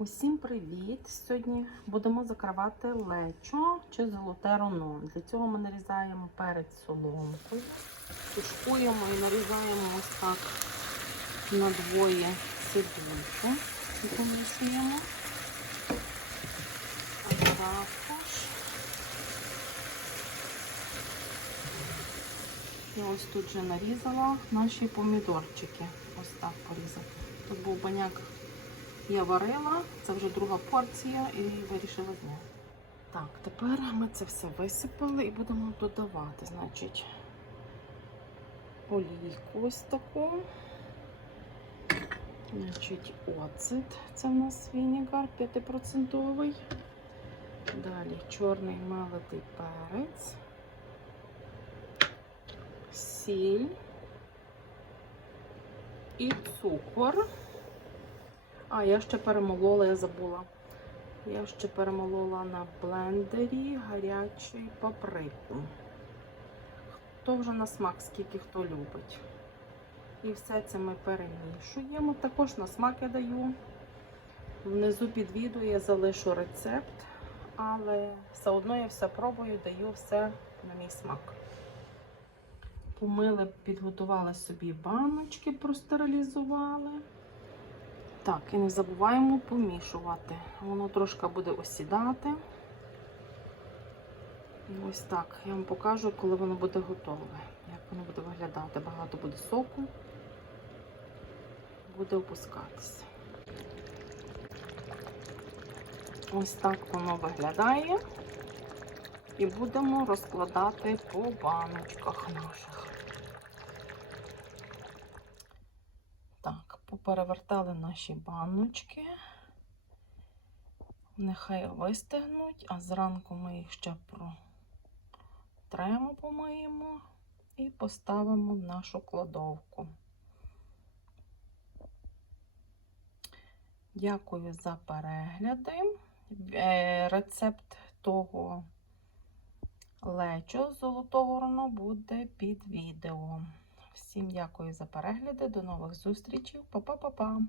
Усім привіт! Сьогодні будемо закривати лечо чи золоте руно. Для цього ми нарізаємо перець соломкою, тушкуємо і нарізаємо ось так на двоє цибульку і помішуємо. А також я ось тут вже нарізала наші помідорчики. Ось так порізати. Тут був баняк я варила, це вже друга порція і вирішила зняти. Так, тепер ми це все висипали і будемо додавати, значить, олійку ось таку. Значить, оцет, це в нас вінігар 5%. Далі чорний мелитий перець, сіль і цукор. А, я ще перемолола, я забула. Я ще перемолола на блендері гарячу паприку. Хто вже на смак, скільки хто любить. І все це ми перемішуємо. Також на смак я даю. Внизу під відео я залишу рецепт, але все одно я все пробую, даю все на мій смак. Помили, підготували собі баночки, простерилізували. Так, і не забуваємо помішувати. Воно трошки буде осідати. І ось так. Я вам покажу, коли воно буде готове. Як воно буде виглядати. Багато буде соку, буде опускатися. Ось так воно виглядає. І будемо розкладати по баночках наших. Так, поперевертали наші баночки. Нехай вистигнуть, а зранку ми їх ще протремо, помиємо і поставимо в нашу кладовку. Дякую за перегляди. Е, Рецепт того лечо з золотого руно буде під відео. Всім дякую за перегляди. До нових зустрічей. Па-па-па-па!